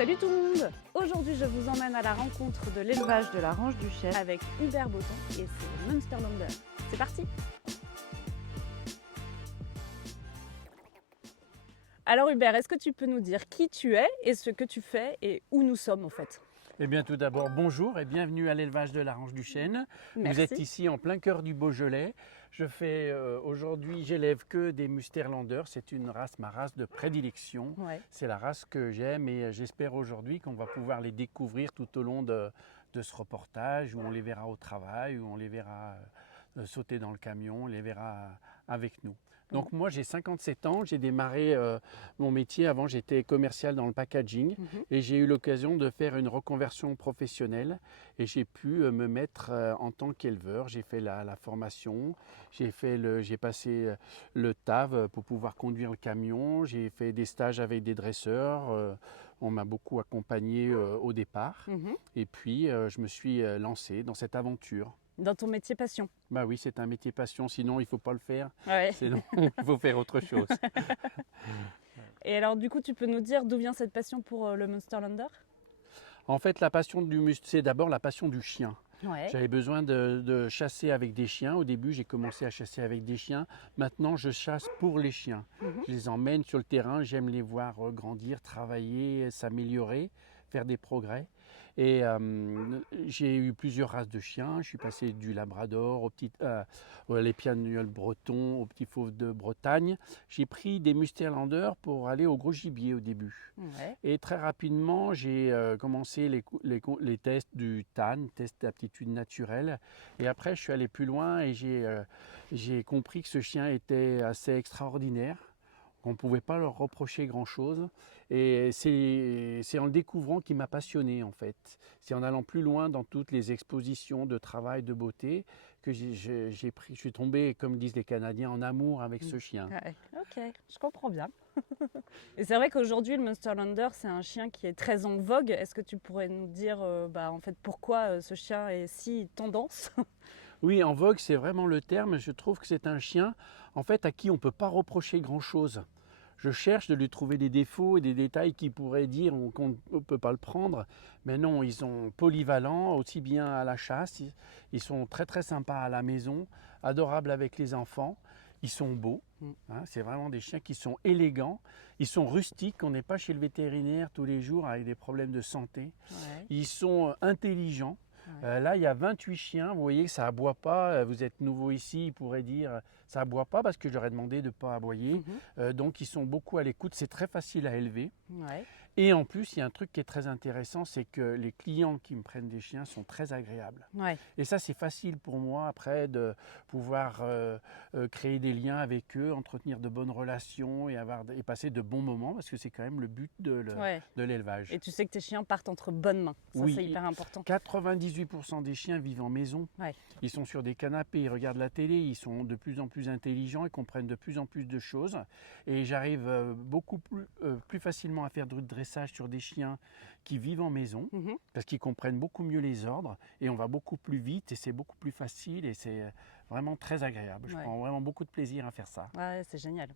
Salut tout le monde! Aujourd'hui, je vous emmène à la rencontre de l'élevage de la Range du Chêne avec Hubert Botton et ses Münsterländer. C'est parti! Alors Hubert, est-ce que tu peux nous dire qui tu es et ce que tu fais et où nous sommes en fait? Eh bien tout d'abord, bonjour et bienvenue à l'élevage de la Range du Chêne. Merci. Vous êtes ici en plein cœur du Beaujolais. Aujourd'hui, j'élève que des Münsterländer. C'est ma race de prédilection. Ouais. C'est la race que j'aime et j'espère aujourd'hui qu'on va pouvoir les découvrir tout au long de ce reportage où on les verra au travail, où on les verra sauter dans le camion, on les verra avec nous. Donc moi j'ai 57 ans, j'ai démarré mon métier, avant j'étais commercial dans le packaging et j'ai eu l'occasion de faire une reconversion professionnelle et j'ai pu me mettre en tant qu'éleveur. J'ai fait la formation, j'ai passé le TAV pour pouvoir conduire le camion, j'ai fait des stages avec des dresseurs, on m'a beaucoup accompagné au départ et puis je me suis lancé dans cette aventure. Dans ton métier passion? Bah oui, c'est un métier passion, sinon il ne faut pas le faire, Ouais. sinon il faut faire autre chose. Et alors du coup, tu peux nous dire d'où vient cette passion pour le Münsterländer? En fait, la passion c'est d'abord la passion du chien. Ouais. J'avais besoin de chasser avec des chiens. Au début, j'ai commencé à chasser avec des chiens. Maintenant, je chasse pour les chiens. Je les emmène sur le terrain, j'aime les voir grandir, travailler, s'améliorer, faire des progrès. Et j'ai eu plusieurs races de chiens. Je suis passé du labrador aux l'épagneul breton, au petit fauve de Bretagne. J'ai pris des Münsterländer pour aller au gros gibier au début. Ouais. Et très rapidement, j'ai commencé les tests du TAN, test d'aptitude naturelle. Et après, je suis allé plus loin et j'ai compris que ce chien était assez extraordinaire, qu'on ne pouvait pas leur reprocher grand-chose. Et c'est en le découvrant qu'il m'a passionné en fait. C'est en allant plus loin dans toutes les expositions de travail, de beauté, que je suis tombé, comme disent les Canadiens, en amour avec ce chien. Ouais. Ok, je comprends bien. Et c'est vrai qu'aujourd'hui, le Münsterländer, c'est un chien qui est très en vogue. Est-ce que tu pourrais nous dire en fait, pourquoi ce chien est si tendance? Oui, en vogue, c'est vraiment le terme. Je trouve que c'est un chien en fait, à qui on ne peut pas reprocher grand-chose. Je cherche de lui trouver des défauts et des détails qui pourraient dire qu'on ne peut pas le prendre. Mais non, ils sont polyvalents, aussi bien à la chasse. Ils sont très très sympas à la maison, adorables avec les enfants. Ils sont beaux. Hein, c'est vraiment des chiens qui sont élégants. Ils sont rustiques. On n'est pas chez le vétérinaire tous les jours avec des problèmes de santé. Ouais. Ils sont intelligents. Là, il y a 28 chiens. Vous voyez, ça aboie pas. Vous êtes nouveau ici, il pourrait dire ça aboie pas parce que je leur ai demandé de ne pas aboyer. Donc, ils sont beaucoup à l'écoute. C'est très facile à élever. Ouais. Et en plus, il y a un truc qui est très intéressant, c'est que les clients qui me prennent des chiens sont très agréables. Ouais. Et ça, c'est facile pour moi après de pouvoir créer des liens avec eux, entretenir de bonnes relations et passer de bons moments parce que c'est quand même le but de l'élevage. Et tu sais que tes chiens partent entre bonnes mains. Ça, Oui, c'est hyper important. 98% des chiens vivent en maison. Ouais. Ils sont sur des canapés, ils regardent la télé, ils sont de plus en plus intelligents, ils comprennent de plus en plus de choses. Et j'arrive beaucoup plus facilement à faire du dressage sur des chiens qui vivent en maison parce qu'ils comprennent beaucoup mieux les ordres et on va beaucoup plus vite et c'est beaucoup plus facile et c'est vraiment très agréable. Je prends vraiment beaucoup de plaisir à faire ça. Ouais, c'est génial.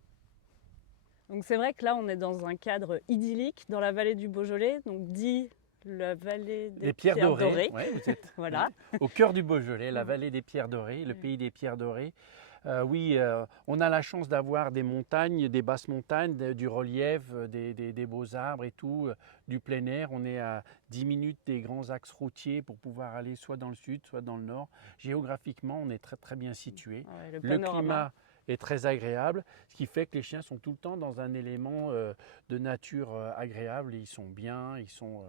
Donc c'est vrai que là, on est dans un cadre idyllique dans la vallée du Beaujolais, donc dit la vallée des Pierres Dorées. Ouais, vous êtes Voilà. au cœur du Beaujolais, la vallée des Pierres Dorées, le pays des Pierres Dorées. On a la chance d'avoir des montagnes, des basses montagnes, du relief, des beaux arbres et tout, du plein air. On est à 10 minutes des grands axes routiers pour pouvoir aller soit dans le sud, soit dans le nord. Géographiquement, on est très très bien situé. Ouais, Le climat est très agréable, ce qui fait que les chiens sont tout le temps dans un élément de nature agréable. Ils sont bien, ils sont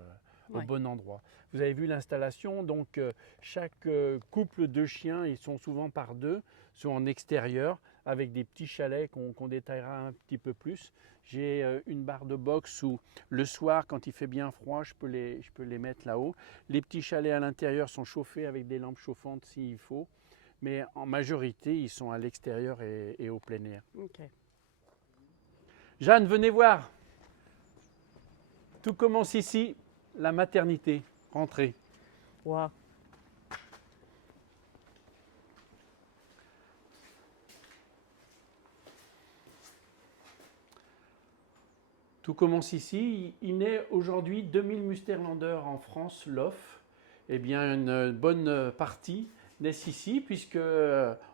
au bon endroit. Vous avez vu l'installation, donc chaque couple de chiens, ils sont souvent par deux, sont en extérieur avec des petits chalets qu'on détaillera un petit peu plus. J'ai une barre de boxe où le soir, quand il fait bien froid, je peux les mettre là-haut. Les petits chalets à l'intérieur sont chauffés avec des lampes chauffantes s'il faut. Mais en majorité, ils sont à l'extérieur et au plein air. Okay. Jeanne, venez voir. Tout commence ici, la maternité. Rentrez. Wow. Tout commence ici. Il naît aujourd'hui 2000 Münsterländer en France, l'OF. Eh bien, une bonne partie naissent ici, puisque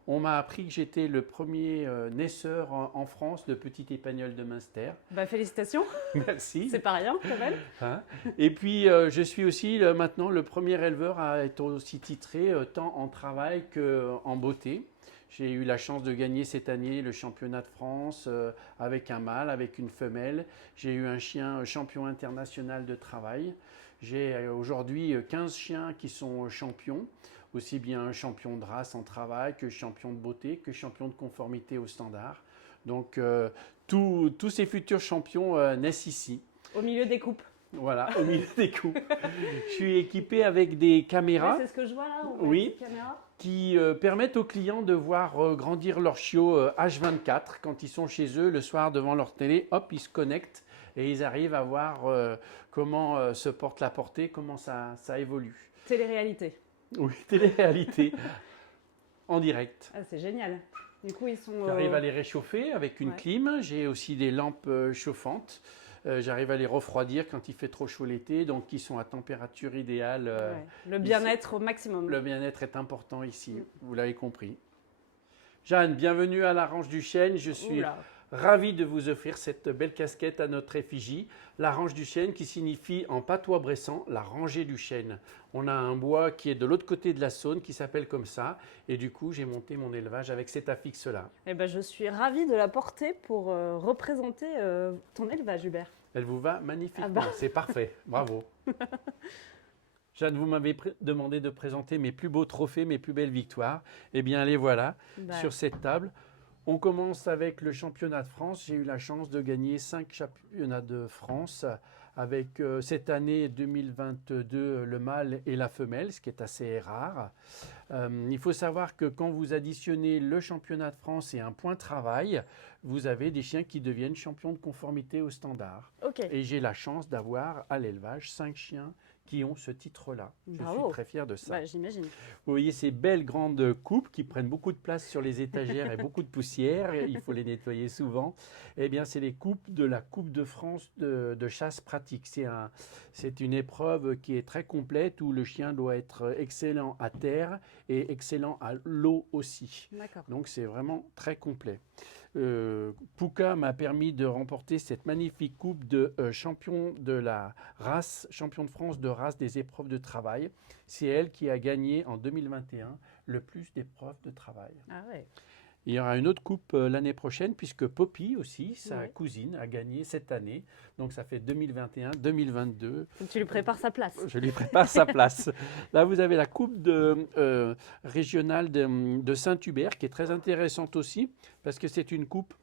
on m'a appris que j'étais le premier naisseur en France de petit épagneul de Münster. Bah, félicitations, Merci. c'est pas rien quand même. Hein. Et puis, je suis aussi maintenant le premier éleveur à être aussi titré tant en travail qu'en beauté. J'ai eu la chance de gagner cette année le championnat de France avec un mâle, avec une femelle. J'ai eu un chien champion international de travail. J'ai aujourd'hui 15 chiens qui sont champions, aussi bien champion de race en travail que champion de beauté, que champion de conformité aux standards. Donc tous ces futurs champions naissent ici. Au milieu des coupes. Voilà, au milieu des coupes. Je suis équipé avec des caméras. Ouais, c'est ce que je vois là, on voit Oui. ces caméras. Qui permettent aux clients de voir grandir leurs chiots H24 quand ils sont chez eux le soir devant leur télé. Hop, ils se connectent et ils arrivent à voir comment se porte la portée, comment ça évolue. Télé-réalité. Oui, télé-réalité en direct. Ah, c'est génial. Du coup, ils sont. J'arrive à les réchauffer avec une clim. J'ai aussi des lampes chauffantes. J'arrive à les refroidir quand il fait trop chaud l'été, donc ils sont à température idéale. Le bien-être au maximum. Le bien-être est important ici, vous l'avez compris. Jeanne, bienvenue à la Ranche du Chêne. Je suis ravi de vous offrir cette belle casquette à notre effigie. La Ranche du Chêne qui signifie en patois bressan la rangée du chêne. On a un bois qui est de l'autre côté de la Saône qui s'appelle comme ça. Et du coup, j'ai monté mon élevage avec cet affixe-là. Eh ben, je suis ravie de la porter pour représenter ton élevage, Hubert. Elle vous va magnifiquement, Ah bah. C'est parfait, bravo. Jeanne, vous m'avez demandé de présenter mes plus beaux trophées, mes plus belles victoires. Eh bien, les voilà sur cette table. On commence avec le championnat de France. J'ai eu la chance de gagner 5 championnats de France avec cette année 2022 le mâle et la femelle, ce qui est assez rare. Il faut savoir que quand vous additionnez le championnat de France et un point travail, vous avez des chiens qui deviennent champions de conformité au standard. Okay. Et j'ai la chance d'avoir à l'élevage 5 chiens qui ont ce titre-là. Je suis très fier de ça. Bah, j'imagine. Vous voyez ces belles grandes coupes qui prennent beaucoup de place sur les étagères et beaucoup de poussière. Il faut les nettoyer souvent. Eh bien, c'est les coupes de la Coupe de France de chasse pratique. C'est une épreuve qui est très complète où le chien doit être excellent à terre et excellent à l'eau aussi. Donc, c'est vraiment très complet. Pouka m'a permis de remporter cette magnifique coupe de champion de la race, champion de France de race des épreuves de travail. C'est elle qui a gagné en 2021 le plus d'épreuves de travail. Ah ouais. Il y aura une autre coupe l'année prochaine puisque Poppy aussi, sa cousine, a gagné cette année. Donc ça fait 2021-2022. Tu lui prépares sa place. Je lui prépare sa place. Là, vous avez la coupe régionale de Saint-Hubert qui est très intéressante aussi parce que c'est une coupe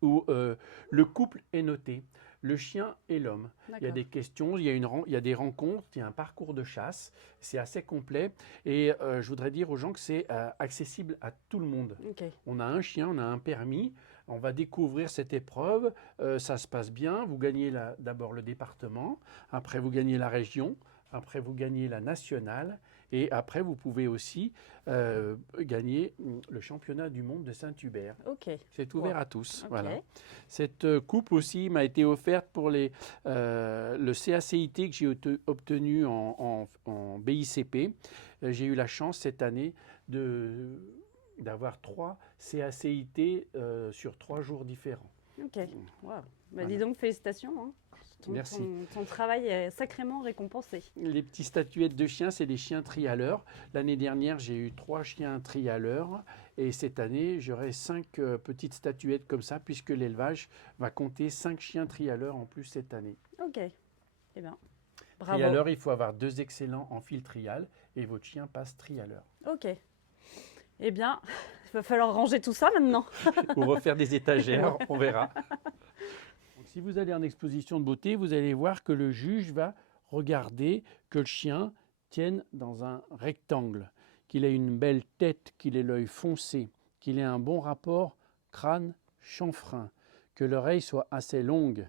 où le couple est noté. Le chien et l'homme. Il y a des questions, il y a des rencontres, il y a un parcours de chasse. C'est assez complet. Et je voudrais dire aux gens que c'est accessible à tout le monde. Okay. On a un chien, on a un permis. On va découvrir cette épreuve. Ça se passe bien. Vous gagnez d'abord le département. Après, vous gagnez la région. Après, vous gagnez la nationale. Et après, vous pouvez aussi gagner le championnat du monde de Saint-Hubert. Okay. C'est ouvert à tous. Okay. Voilà. Cette coupe aussi m'a été offerte pour le CACIT que j'ai obtenu en BICP. J'ai eu la chance cette année d'avoir 3 CACIT sur 3 jours différents. Ok. Wow. Bah, dis donc, félicitations. Hein. Merci. Ton travail est sacrément récompensé. Les petites statuettes de chiens, c'est des chiens trialeurs. L'année dernière, j'ai eu 3 chiens trialeurs. Et cette année, j'aurai 5 petites statuettes comme ça, puisque l'élevage va compter 5 chiens trialeurs en plus cette année. Ok. Eh bien, bravo. Trialeur, il faut avoir 2 excellents en fil trial et votre chien passe trialeur. Ok. Eh bien, il va falloir ranger tout ça maintenant. Ou refaire des étagères, on verra. Donc, si vous allez en exposition de beauté, vous allez voir que le juge va regarder que le chien tienne dans un rectangle, qu'il ait une belle tête, qu'il ait l'œil foncé, qu'il ait un bon rapport crâne-chanfrein, que l'oreille soit assez longue,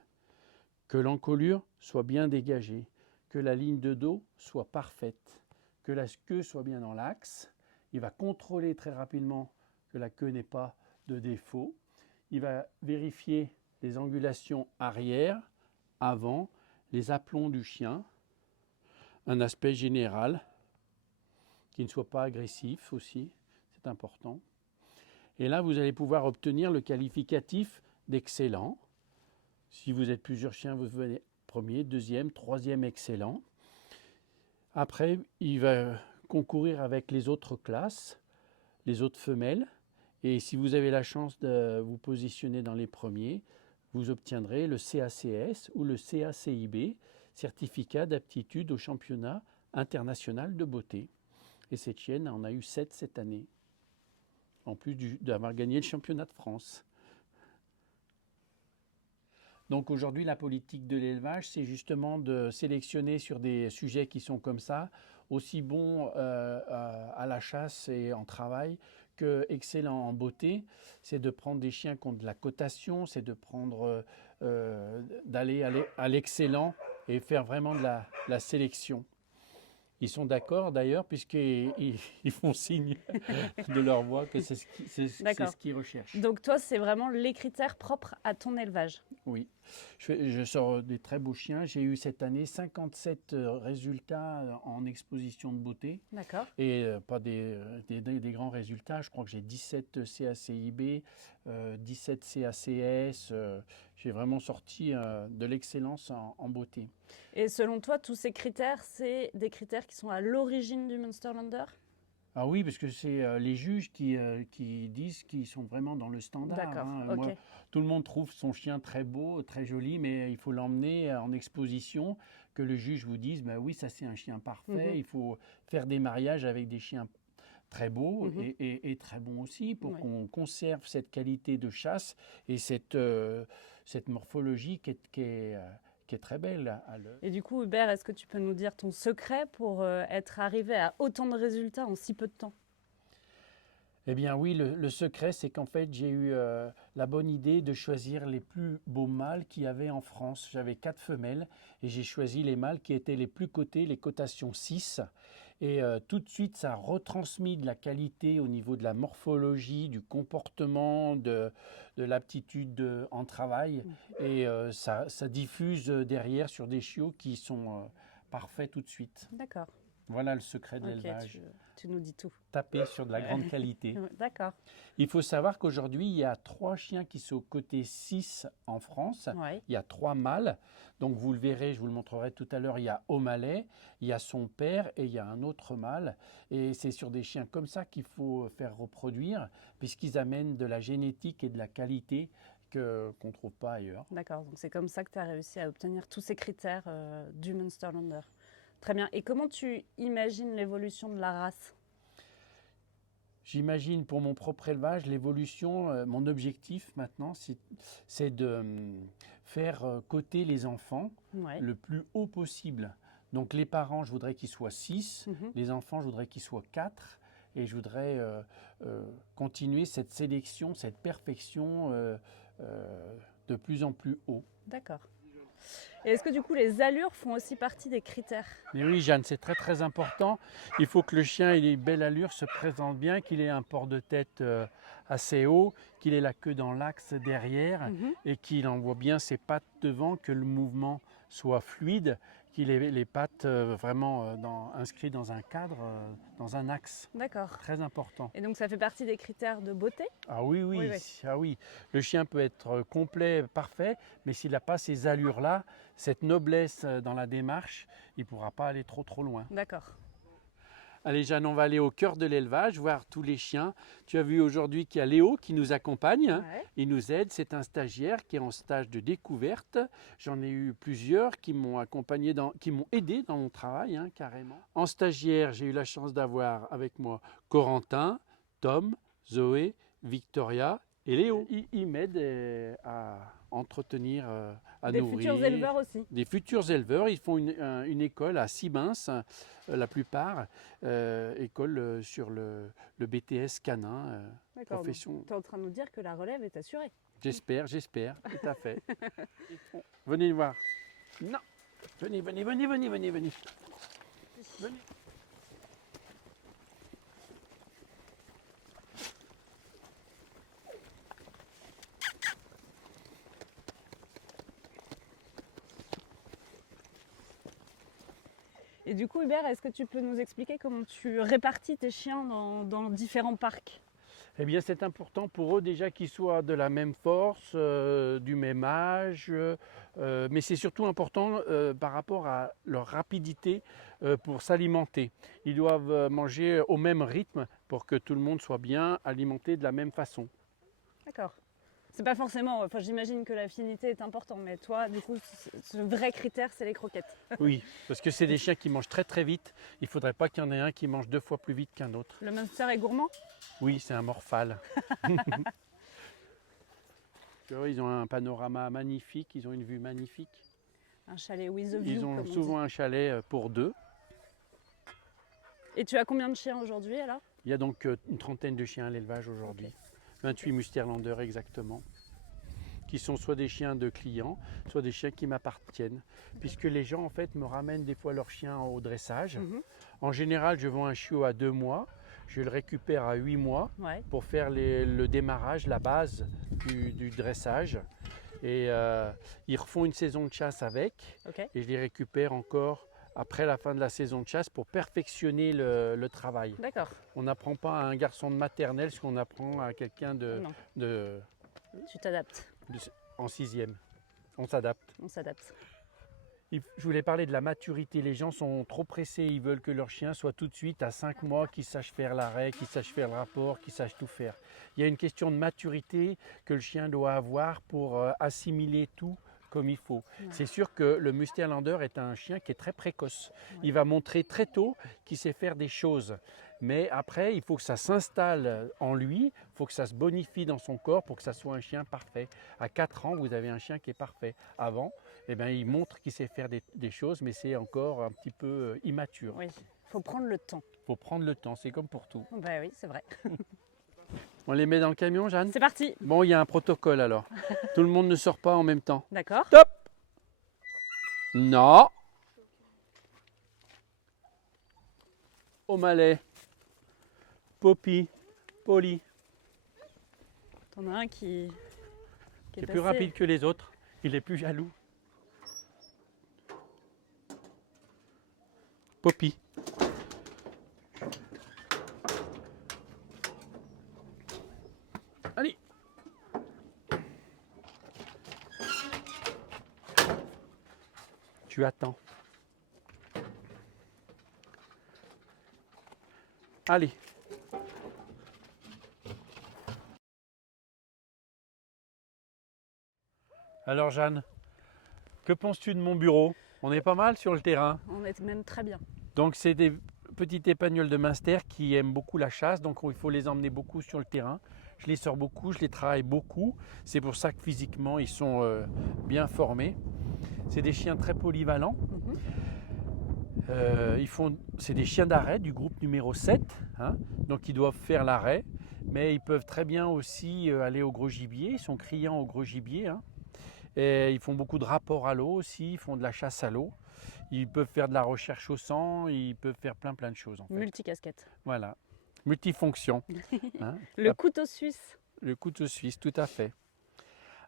que l'encolure soit bien dégagée, que la ligne de dos soit parfaite, que la queue soit bien dans l'axe. Il va contrôler très rapidement que la queue n'ait pas de défaut. Il va vérifier les angulations arrière, avant, les aplombs du chien, un aspect général qui ne soit pas agressif aussi, c'est important. Et là, vous allez pouvoir obtenir le qualificatif d'excellent. Si vous êtes plusieurs chiens, vous venez premier, deuxième, troisième excellent. Après, il va concourir avec les autres classes, les autres femelles. Et si vous avez la chance de vous positionner dans les premiers, vous obtiendrez le CACS ou le CACIB, certificat d'aptitude au championnat international de beauté. Et cette chienne en a eu 7 cette année, en plus d'avoir gagné le championnat de France. Donc aujourd'hui, la politique de l'élevage, c'est justement de sélectionner sur des sujets qui sont comme ça, aussi bons à la chasse et en travail que excellents en beauté. C'est de prendre des chiens qui ont de la cotation, c'est de prendre, d'aller à l'excellent et faire vraiment de la sélection. Ils sont d'accord d'ailleurs puisqu'ils font signe de leur voix que c'est ce qu'ils recherchent. Donc toi, c'est vraiment les critères propres à ton élevage. Oui, je sors des très beaux chiens. J'ai eu cette année 57 résultats en exposition de beauté. D'accord. Et pas des grands résultats. Je crois que j'ai 17 CACIB, 17 CACS. J'ai vraiment sorti de l'excellence en beauté. Et selon toi, tous ces critères, c'est des critères qui sont à l'origine du Münsterländer? Ah oui, parce que c'est les juges qui disent qu'ils sont vraiment dans le standard. D'accord, Hein. ok. Moi, tout le monde trouve son chien très beau, très joli, mais il faut l'emmener en exposition, que le juge vous dise, bah oui, ça c'est un chien parfait, il faut faire des mariages avec des chiens très beaux et très bons aussi pour qu'on conserve cette qualité de chasse et cette morphologie qui est très belle à l'œil. Et du coup, Hubert, est-ce que tu peux nous dire ton secret pour être arrivé à autant de résultats en si peu de temps? Eh bien oui, le secret, c'est qu'en fait, j'ai eu la bonne idée de choisir les plus beaux mâles qu'il y avait en France. J'avais 4 femelles et j'ai choisi les mâles qui étaient les plus cotés, les cotations 6. Et tout de suite, ça a retransmis de la qualité au niveau de la morphologie, du comportement, de l'aptitude en travail. Et ça diffuse derrière sur des chiots qui sont parfaits tout de suite. D'accord. Voilà le secret de l'élevage. Tu nous dis tout. Taper sur de la grande qualité. D'accord. Il faut savoir qu'aujourd'hui, il y a 3 chiens qui sont cotés 6 en France. Ouais. Il y a 3 mâles. Donc vous le verrez, je vous le montrerai tout à l'heure, il y a O'Malley, il y a son père et il y a un autre mâle. Et c'est sur des chiens comme ça qu'il faut faire reproduire, puisqu'ils amènent de la génétique et de la qualité qu'on ne trouve pas ailleurs. D'accord, donc c'est comme ça que tu as réussi à obtenir tous ces critères du Münsterländer. Très bien. Et comment tu imagines l'évolution de la race? J'imagine pour mon propre élevage, l'évolution, mon objectif maintenant, c'est de faire coter les enfants le plus haut possible. Donc les parents, je voudrais qu'ils soient 6, les enfants, je voudrais qu'ils soient 4. Et je voudrais continuer cette sélection, cette perfection de plus en plus haut. D'accord. Et est-ce que du coup les allures font aussi partie des critères? Mais oui, Jeanne, c'est très très important. Il faut que le chien ait une belle allure, se présente bien, qu'il ait un port de tête assez haut, qu'il ait la queue dans l'axe derrière et qu'il envoie bien ses pattes devant, que le mouvement soit fluide, qu'il ait les pattes vraiment inscrites dans un cadre, dans un axe. D'accord. Très important. Et donc ça fait partie des critères de beauté? Ah oui, oui, Oui, oui. Ah oui. Le chien peut être complet, parfait, mais s'il n'a pas ces allures-là, cette noblesse dans la démarche, il ne pourra pas aller trop loin. D'accord. Allez Jeanne, on va aller au cœur de l'élevage, voir tous les chiens. Tu as vu aujourd'hui qu'il y a Léo qui nous accompagne, Ouais. il nous aide, c'est un stagiaire qui est en stage de découverte. J'en ai eu plusieurs qui m'ont accompagné, qui m'ont aidé dans mon travail, carrément. En stagiaire, j'ai eu la chance d'avoir avec moi Corentin, Tom, Zoé, Victoria et Léo. Ils m'aident à entretenir, à Des nourrir. futurs éleveurs aussi. Des futurs éleveurs, ils font une école à Sibins, la plupart, école sur le BTS canin, profession. Tu es en train de nous dire que la relève est assurée. J'espère, tout à fait. Venez voir. Non, venez. Venez. Et du coup, Hubert, est-ce que tu peux nous expliquer comment tu répartis tes chiens dans différents parcs? Eh bien, c'est important pour eux déjà qu'ils soient de la même force, du même âge, mais c'est surtout important par rapport à leur rapidité pour s'alimenter. Ils doivent manger au même rythme pour que tout le monde soit bien alimenté de la même façon. D'accord. C'est pas forcément, enfin j'imagine que l'affinité est importante, mais toi, du coup, ce vrai critère, c'est les croquettes. Oui, parce que c'est des chiens qui mangent très très vite. Il ne faudrait pas qu'il y en ait un qui mange 2 fois plus vite qu'un autre. Le Munster est gourmand? Oui, c'est un morphale. Ils ont un panorama magnifique, ils ont une vue magnifique. Un chalet with a view, Ils ont comme on souvent un chalet pour 2. dit. Et tu as combien de chiens aujourd'hui alors? Il y a donc une trentaine de chiens à l'élevage aujourd'hui. Ok. 28 Musterländer exactement. Qui sont soit des chiens de clients, soit des chiens qui m'appartiennent. Puisque les gens en fait me ramènent des fois leurs chiens au dressage. En général, je vends un chiot à 2 mois. Je le récupère à 8 mois Ouais. pour faire le démarrage, la base du dressage. Et ils refont une saison de chasse avec. Ok. Et je les récupère encore après la fin de la saison de chasse pour perfectionner le travail. D'accord. On n'apprend pas à un garçon de maternelle ce qu'on apprend à quelqu'un Non. Tu t'adaptes. en 6e. On s'adapte. On s'adapte. Je voulais parler de la maturité. Les gens sont trop pressés. Ils veulent que leur chien soit tout de suite à 5 mois, qu'il sache faire l'arrêt, qu'il sache faire le rapport, qu'il sache tout faire. Il y a une question de maturité que le chien doit avoir pour assimiler tout comme il faut. Ouais. C'est sûr que le Musterländer est un chien qui est très précoce. Ouais. Il va montrer très tôt qu'il sait faire des choses. Mais après, il faut que ça s'installe en lui, il faut que ça se bonifie dans son corps pour que ça soit un chien parfait. À 4 ans, vous avez un chien qui est parfait. Avant, eh bien, il montre qu'il sait faire des choses, mais c'est encore un petit peu immature. Oui, il faut prendre le temps. Il faut prendre le temps, c'est comme pour tout. Bah oui, c'est vrai. On les met dans le camion, Jeanne? C'est parti. Bon, il y a un protocole alors. Tout le monde ne sort pas en même temps. D'accord. Top! Non. O'Malley. Poppy. Polly. T'en as un qui Qui est est plus passé. rapide que les autres. Il est plus jaloux. Poppy. Allez. Tu attends. Allez. Alors Jeanne, que penses-tu de mon bureau? On est pas mal sur le terrain. On est même très bien. Donc c'est des petites épagnols de Munster qui aiment beaucoup la chasse, donc il faut les emmener beaucoup sur le terrain. Je les sors beaucoup, je les travaille beaucoup. C'est pour ça que physiquement ils sont bien formés. C'est des chiens très polyvalents. C'est des chiens d'arrêt du groupe numéro 7, hein, donc ils doivent faire l'arrêt, mais ils peuvent très bien aussi aller au gros gibier, ils sont criants au gros gibier, hein, et ils font beaucoup de rapports à l'eau aussi, ils font de la chasse à l'eau, ils peuvent faire de la recherche au sang, ils peuvent faire plein de choses en fait. Multicasquette. Voilà, multifonction. Hein. Le couteau suisse. Le couteau suisse, tout à fait.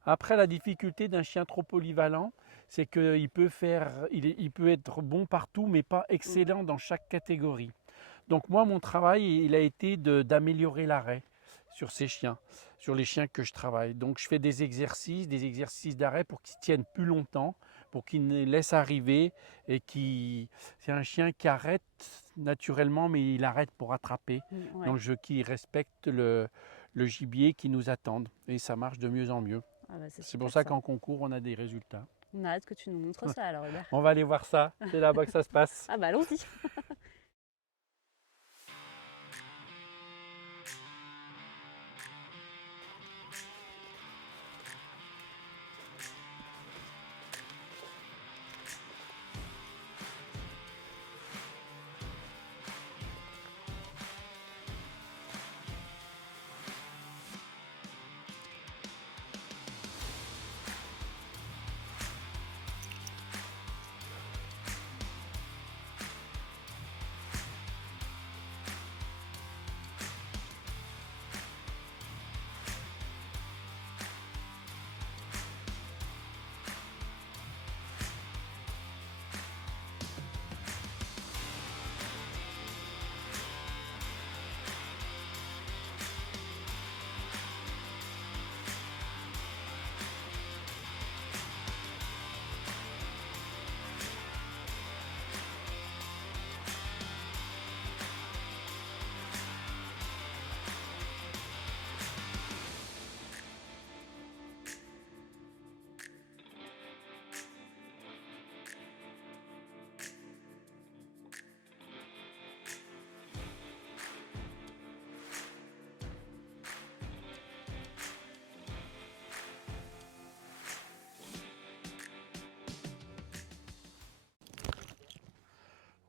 Après, la difficulté d'un chien trop polyvalent, c'est qu'il peut être bon partout, mais pas excellent dans chaque catégorie. Donc moi, mon travail, il a été d'améliorer l'arrêt sur ces chiens, sur les chiens que je travaille. Donc je fais des exercices d'arrêt pour qu'ils tiennent plus longtemps, pour qu'ils ne laissent arriver et c'est un chien qui arrête naturellement, mais il arrête pour attraper. Ouais. Donc qui respecte le gibier qui nous attend et ça marche de mieux en mieux. Ah bah, C'est pour ça qu'en concours, on a des résultats. On a hâte que tu nous montres ça alors, Hubert. On va aller voir ça, c'est là-bas que ça se passe. Ah bah allons-y.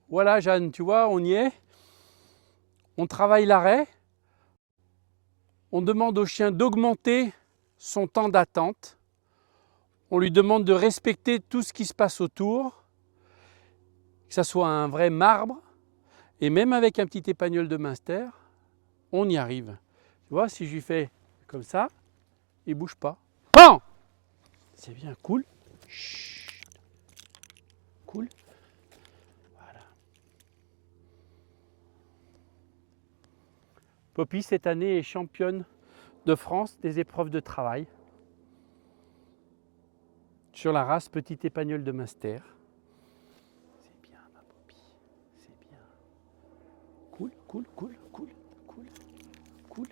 Voilà Jeanne, tu vois, on y est. On travaille l'arrêt. On demande au chien d'augmenter son temps d'attente. On lui demande de respecter tout ce qui se passe autour, que ce soit un vrai marbre. Et même avec un petit épagnol de Münster, on y arrive. Tu vois, si je lui fais comme ça, il ne bouge pas. Bon, c'est bien, cool. Chut. Cool. Voilà. Poppy, cette année, est championne de France des épreuves de travail sur la race petit épagnol de Münster. C'est bien, ma Poppy. C'est bien. Cool, cool, cool, cool, cool, cool.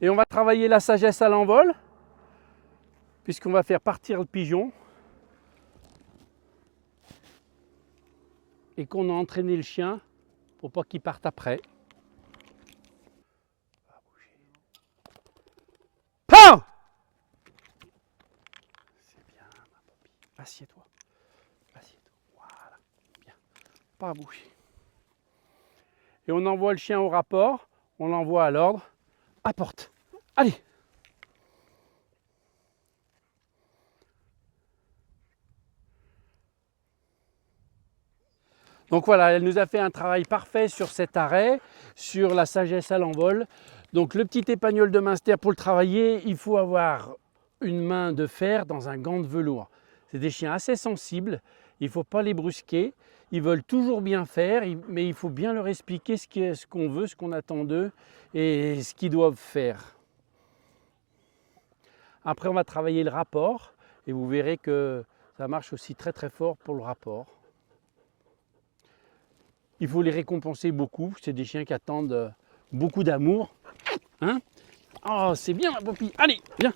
Et on va travailler la sagesse à l'envol, puisqu'on va faire partir le pigeon et qu'on a entraîné le chien pour pas qu'il parte après. Pam! C'est bien, ma Poppy. Assieds-toi. Assieds-toi. Voilà. Bien. Pas à bouger. Et on envoie le chien au rapport, on l'envoie à l'ordre. Apporte. Allez. Donc voilà, elle nous a fait un travail parfait sur cet arrêt, sur la sagesse à l'envol. Donc le petit épagnol de Münster, pour le travailler, il faut avoir une main de fer dans un gant de velours. C'est des chiens assez sensibles, il ne faut pas les brusquer. Ils veulent toujours bien faire, mais il faut bien leur expliquer ce qu'on veut, ce qu'on attend d'eux et ce qu'ils doivent faire. Après, on va travailler le rapport et vous verrez que ça marche aussi très très fort pour le rapport. Il faut les récompenser beaucoup. C'est des chiens qui attendent beaucoup d'amour. Hein? Oh, c'est bien ma Poppy. Allez, viens.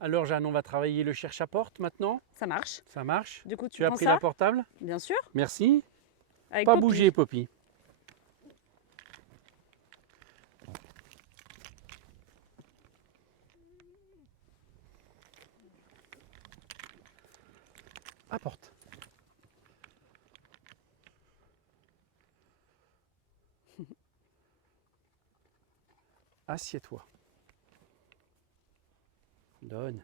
Alors Jeanne, on va travailler le cherche-à-porte maintenant. Ça marche. Ça marche. Du coup, Tu as prends pris ça, la portable? bien sûr. Merci. Avec Pas Poppy. bouger Poppy. Apporte. Assieds-toi. Donne.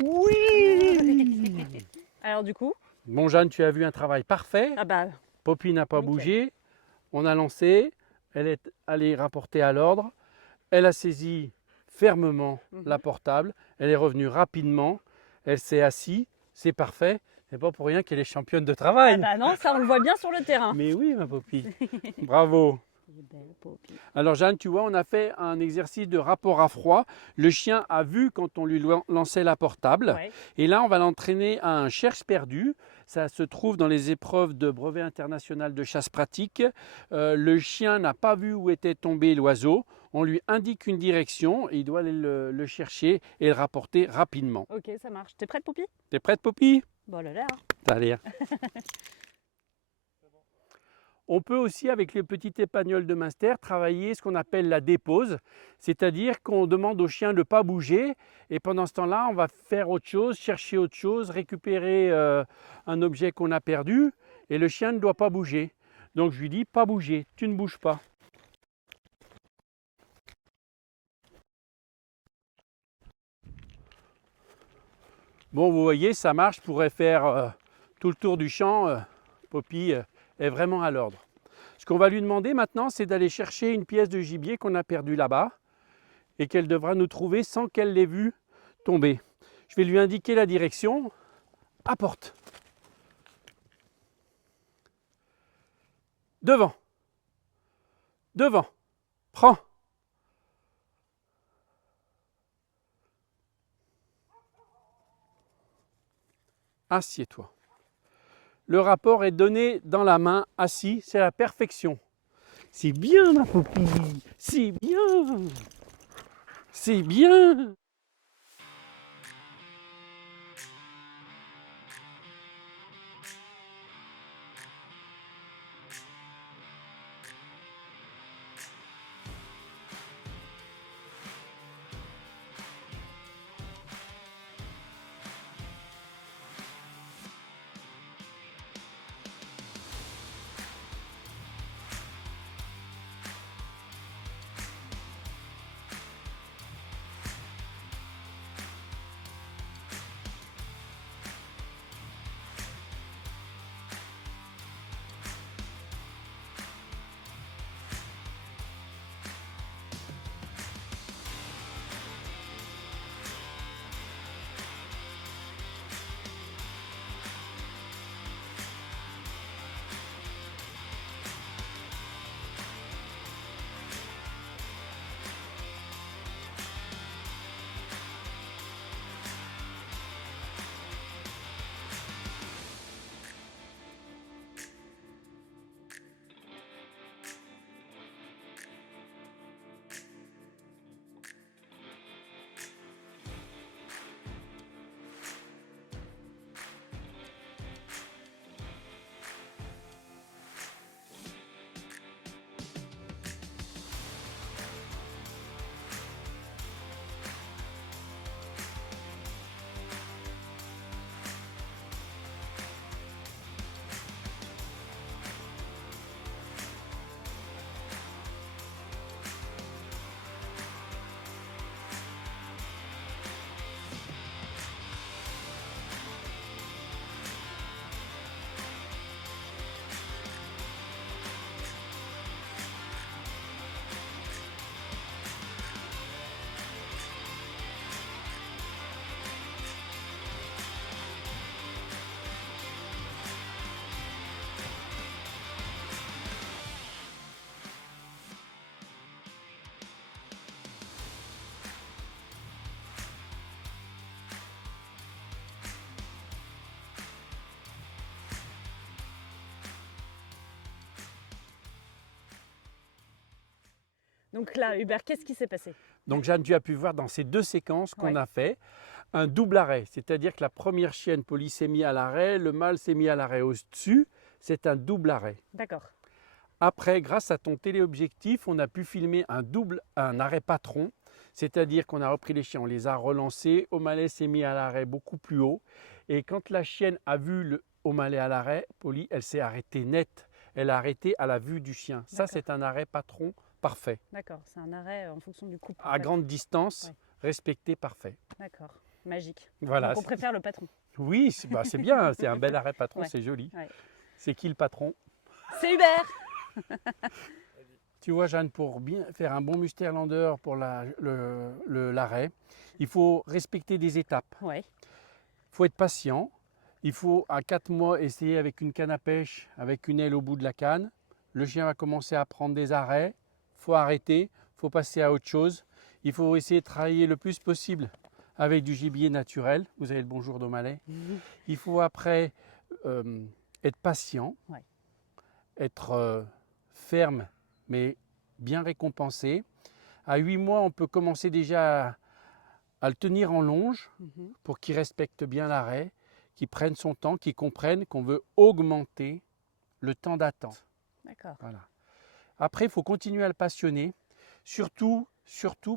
Oui. Alors du coup, Bon Jeanne, tu as vu un travail parfait. ah bah, Poppy n'a pas nickel. bougé. On a lancé. Elle est allée rapporter à l'ordre. Elle a saisi fermement la portable. Elle est revenue rapidement. Elle s'est assise. C'est parfait. C'est pas pour rien qu'elle est championne de Ah travail. bah non, ça on le voit bien sur le terrain. Mais oui, ma Poppy. Bravo. Belle Poppy. Alors Jeanne, tu vois, on a fait un exercice de rapport à froid. Le chien a vu quand on lui lançait la portable. Ouais. Et là, on va l'entraîner à un cherche perdu. Ça se trouve dans les épreuves de brevet international de chasse pratique. Le chien n'a pas vu où était tombé l'oiseau. On lui indique une direction et il doit aller le chercher et le rapporter rapidement. Ok, ça marche. T'es prête, Poppy? T'es prête, Poppy? Bon là là. Allez. On peut aussi, avec le petit épagnol de Münster, travailler ce qu'on appelle la dépose, c'est-à-dire qu'on demande au chien de ne pas bouger et pendant ce temps-là, on va faire autre chose, chercher autre chose, récupérer un objet qu'on a perdu et le chien ne doit pas bouger. Donc je lui dis, pas bouger, tu ne bouges pas. Bon, vous voyez, ça marche, je pourrais faire tout le tour du champ. Poppy est vraiment à l'ordre. Ce qu'on va lui demander maintenant, c'est d'aller chercher une pièce de gibier qu'on a perdue là-bas et qu'elle devra nous trouver sans qu'elle l'ait vue tomber. Je vais lui indiquer la direction. Apporte. Devant. Devant. Prends. Assieds-toi. Le rapport est donné dans la main, assis, c'est la perfection. C'est bien ma Poppy, c'est bien, c'est bien. Donc là, Hubert, qu'est-ce qui s'est passé? Donc Jeanne, tu as pu voir dans ces 2 séquences qu'on a fait un double arrêt. C'est-à-dire que la première chienne, Polly, s'est mise à l'arrêt, le mâle s'est mis à l'arrêt au-dessus. C'est un double arrêt. D'accord. Après, grâce à ton téléobjectif, on a pu filmer un arrêt patron. C'est-à-dire qu'on a repris les chiens, on les a relancés. O'Malley s'est mis à l'arrêt beaucoup plus haut. Et quand la chienne a vu le O'Malley à l'arrêt, Polly, elle s'est arrêtée net. Elle a arrêté à la vue du chien. Ça, c'est un arrêt patron parfait. D'accord, c'est un arrêt en fonction du couple. À grande distance, respecté, parfait. D'accord, magique. Voilà. Donc on préfère le patron. Oui, c'est bien, c'est un bel arrêt patron, c'est joli. Ouais. C'est qui le patron? C'est Hubert. Tu vois Jeanne, pour bien faire un bon Münsterländer pour l'arrêt, il faut respecter des étapes. Ouais. Il faut être patient. Il faut à 4 mois essayer avec une canne à pêche, avec une aile au bout de la canne. Le chien va commencer à prendre des arrêts. Il faut arrêter, il faut passer à autre chose. Il faut essayer de travailler le plus possible avec du gibier naturel. Vous avez le bonjour d'O'Malley. Il faut après être patient, être ferme, mais bien récompensé. À 8 mois, on peut commencer déjà à le tenir en longe pour qu'il respecte bien l'arrêt, qu'il prenne son temps, qu'il comprenne qu'on veut augmenter le temps d'attente. D'accord. Voilà. Après, il faut continuer à le passionner. Surtout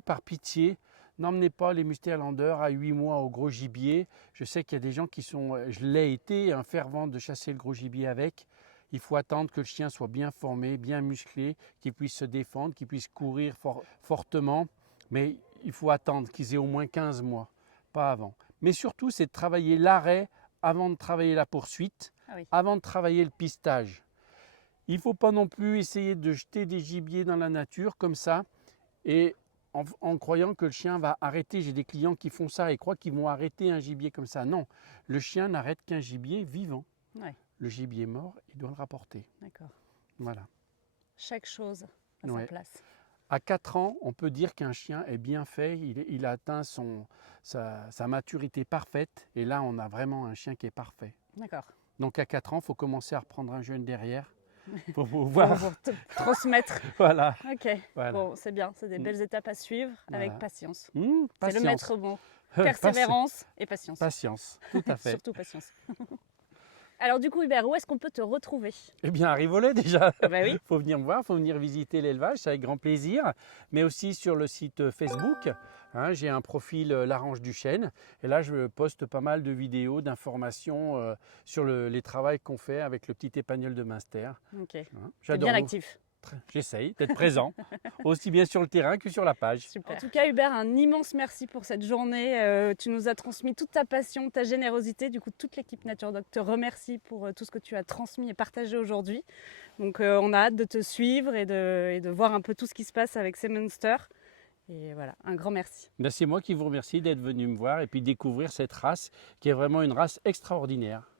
par pitié, n'emmenez pas les Münsterländer à 8 mois au gros gibier. Je sais qu'il y a des gens qui sont, je l'ai été, un fervent de chasser le gros gibier avec. Il faut attendre que le chien soit bien formé, bien musclé, qu'il puisse se défendre, qu'il puisse courir fortement. Mais il faut attendre qu'ils aient au moins 15 mois, pas avant. Mais surtout, c'est de travailler l'arrêt avant de travailler la poursuite, avant de travailler le pistage. Il ne faut pas non plus essayer de jeter des gibiers dans la nature comme ça et en croyant que le chien va arrêter. J'ai des clients qui font ça et croient qu'ils vont arrêter un gibier comme ça. Non, le chien n'arrête qu'un gibier vivant. Le gibier mort, il doit le rapporter. D'accord. Voilà. Chaque chose à sa place. À 4 ans, on peut dire qu'un chien est bien fait, il a atteint sa maturité parfaite. Et là, on a vraiment un chien qui est parfait. D'accord. Donc à 4 ans, il faut commencer à reprendre un jeune derrière pour pouvoir pour te transmettre. Voilà. Ok. Voilà. Bon, c'est bien, c'est des belles étapes à suivre avec patience. C'est le maître mot. Persévérance et patience. Patience, tout à fait. Surtout patience. Alors du coup Hubert, où est-ce qu'on peut te retrouver? Eh bien à Rivoli déjà, Il faut venir me voir, il faut venir visiter l'élevage, c'est avec grand plaisir. Mais aussi sur le site Facebook, j'ai un profil L'Arrange du Chêne. Et là je poste pas mal de vidéos, d'informations sur les travaux qu'on fait avec le petit épagnol de Münster. Ok, c'est bien actif. J'essaye d'être présent, aussi bien sur le terrain que sur la page. Super. En tout cas Hubert, un immense merci pour cette journée. Tu nous as transmis toute ta passion, ta générosité. Du coup, toute l'équipe NatureDog te remercie pour tout ce que tu as transmis et partagé aujourd'hui. Donc on a hâte de te suivre et de voir un peu tout ce qui se passe avec ces Münster. Et voilà, un grand merci. C'est moi qui vous remercie d'être venu me voir et puis découvrir cette race qui est vraiment une race extraordinaire.